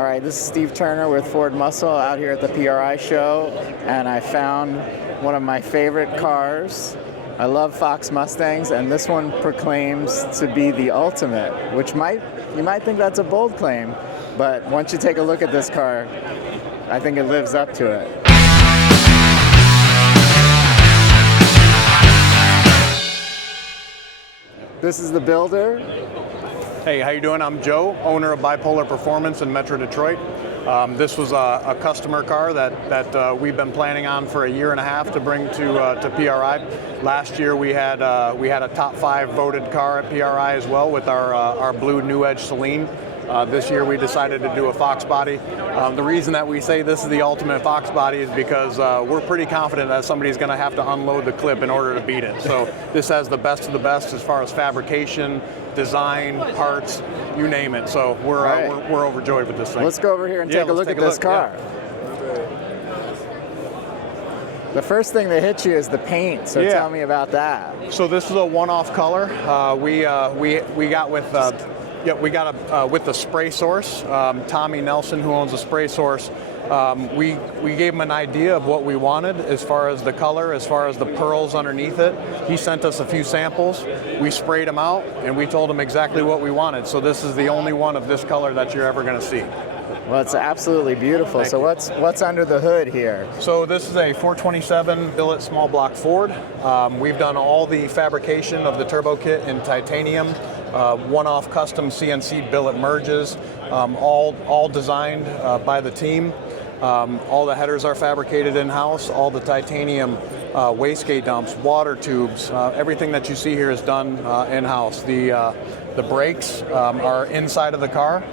All right, this is Steve Turner with Ford Muscle out here at the PRI Show, and I found one of my favorite cars. I love Fox Mustangs, and this one proclaims to be the ultimate, which you might think that's a bold claim, but once you take a look at this car, I think it lives up to it. This is the builder. Hey, how you doing? I'm Joe, owner of Byepolr Performance in Metro Detroit. This was a customer car that we've been planning on for a year and a half to bring to PRI. Last year we had a top 5 voted car at PRI as well with our blue New Edge Celine. This year we decided to do a Fox body. The reason that we say this is the ultimate Fox body is because we're pretty confident that somebody's going to have to unload the clip in order to beat it. So this has the best of the best as far as fabrication, design, parts, you name it. So we're overjoyed with this thing. Let's go over here and take a look at this car. Yeah. The first thing that hits you is the paint, so tell me about that. So this is a one-off color. We got with with the spray source. Tommy Nelson, who owns the spray source, we gave him an idea of what we wanted as far as the color, as far as the pearls underneath it. He sent us a few samples. We sprayed them out, and we told him exactly what we wanted. So this is the only one of this color that you're ever going to see. Well, it's absolutely beautiful. So what's under the hood here? So this is a 427 billet small block Ford. We've done all the fabrication of the turbo kit in titanium. One-off custom CNC billet merges, all designed by the team. All the headers are fabricated in-house. All the titanium wastegate dumps, water tubes, everything that you see here is done in-house. The brakes are inside of the car.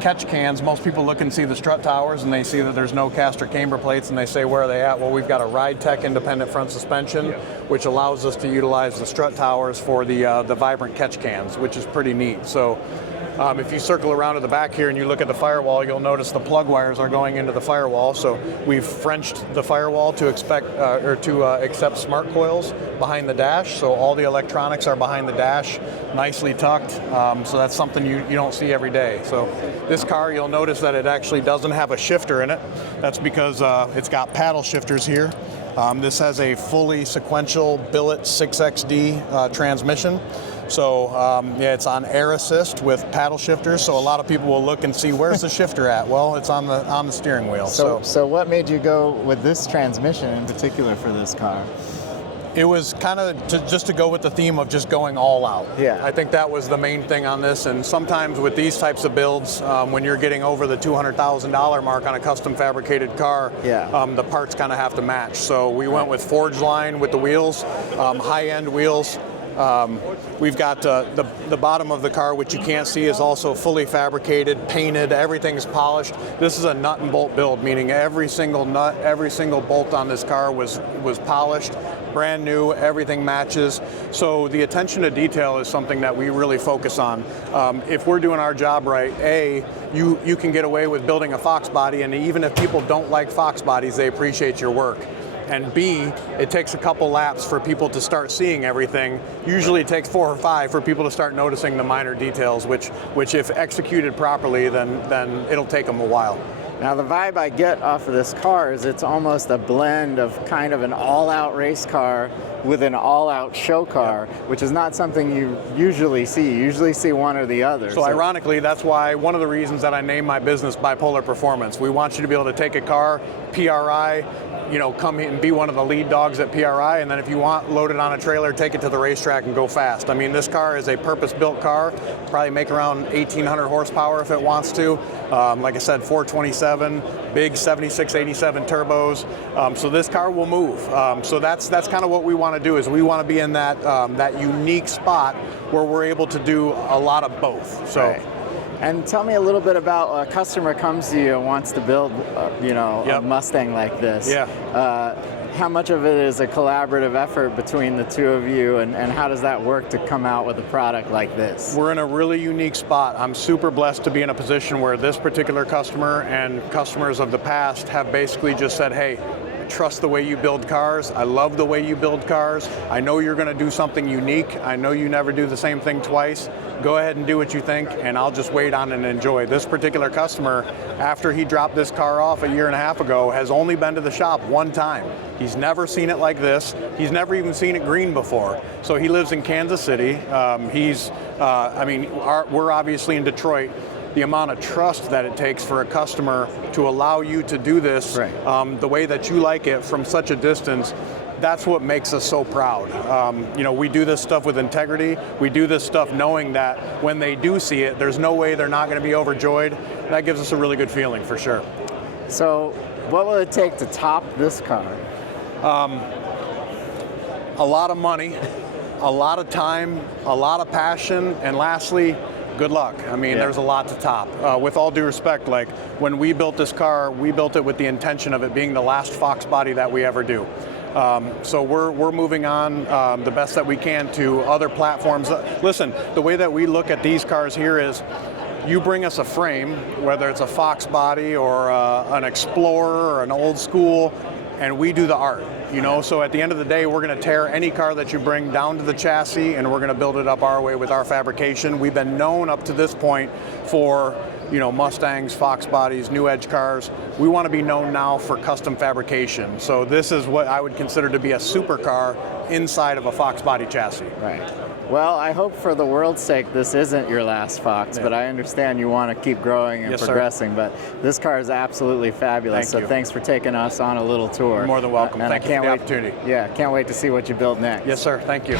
Catch cans, most people look and see the strut towers and they see that there's no caster camber plates and they say, where are they at? Well, we've got a Ride Tech independent front suspension, which allows us to utilize the strut towers for the vibrant catch cans, which is pretty neat. So if you circle around to the back here and you look at the firewall, you'll notice the plug wires are going into the firewall. So we've Frenched the firewall to accept smart coils behind the dash. So all the electronics are behind the dash, nicely tucked. So that's something you don't see every day. So this car, you'll notice that it actually doesn't have a shifter in it. That's because it's got paddle shifters here. This has a fully sequential billet 6XD transmission. So it's on air assist with paddle shifters. So a lot of people will look and see, where's the shifter at? Well, it's on the steering wheel. So what made you go with this transmission in particular for this car? It was kind of just to go with the theme of just going all out. Yeah. I think that was the main thing on this. And sometimes with these types of builds, when you're getting over the $200,000 mark on a custom fabricated car, the parts kind of have to match. So we went with Forge line with the wheels, high-end wheels. We've got the bottom of the car, which you can't see, is also fully fabricated, painted, everything's polished. This is a nut and bolt build, meaning every single nut, every single bolt on this car was polished, brand new, everything matches. So the attention to detail is something that we really focus on. If we're doing our job right, you can get away with building a Fox body, and even if people don't like Fox bodies, they appreciate your work. And B, it takes a couple laps for people to start seeing everything. Usually it takes 4 or 5 for people to start noticing the minor details, which if executed properly, then it'll take them a while. Now the vibe I get off of this car is it's almost a blend of kind of an all-out race car with an all-out show car, which is not something you usually see. You usually see one or the other. So ironically, that's why one of the reasons that I named my business Byepolr Performance. We want you to be able to take a car, PRI, come in and be one of the lead dogs at PRI, and then if you want, load it on a trailer, take it to the racetrack and go fast. I mean, this car is a purpose-built car, probably make around 1,800 horsepower if it wants to. Like I said, 427, big 76, 87 turbos. So this car will move. So that's kind of what we want to do, is we want to be in that unique spot where we're able to do a lot of both. So. Right. And tell me a little bit about a customer comes to you and wants to build, a Mustang like this. Yeah. How much of it is a collaborative effort between the two of you, and how does that work to come out with a product like this? We're in a really unique spot. I'm super blessed to be in a position where this particular customer and customers of the past have basically just said, hey, trust the way you build cars. I love the way you build cars. I know you're going to do something unique. I know you never do the same thing twice. Go ahead and do what you think, and I'll just wait on and enjoy. This particular customer, after he dropped this car off a year and a half ago, has only been to the shop one time. He's never seen it like this. He's never even seen it green before. So he lives in Kansas City. We're obviously in Detroit. The amount of trust that it takes for a customer to allow you to do this the way that you like it from such a distance, that's what makes us so proud. We do this stuff with integrity. We do this stuff knowing that when they do see it, there's no way they're not going to be overjoyed. That gives us a really good feeling for sure. So what will it take to top this car? A lot of money, a lot of time, a lot of passion, and lastly, good luck. There's a lot to top. With all due respect, like when we built this car, we built it with the intention of it being the last Fox body that we ever do. So we're moving on the best that we can to other platforms. Listen, the way that we look at these cars here is, you bring us a frame, whether it's a Fox body or an Explorer or an old school, and we do the art. So at the end of the day, we're going to tear any car that you bring down to the chassis, and we're going to build it up our way with our fabrication. We've been known up to this point for Mustangs, Fox bodies, new edge cars. We want to be known now for custom fabrication. So this is what I would consider to be a supercar inside of a Fox body chassis. Right. Well, I hope for the world's sake this isn't your last Fox, but I understand you want to keep growing and progressing. Sir. But this car is absolutely fabulous. Thanks for taking us on a little tour. You're more than welcome. Thank you for the opportunity. Yeah, can't wait to see what you build next. Yes, sir. Thank you.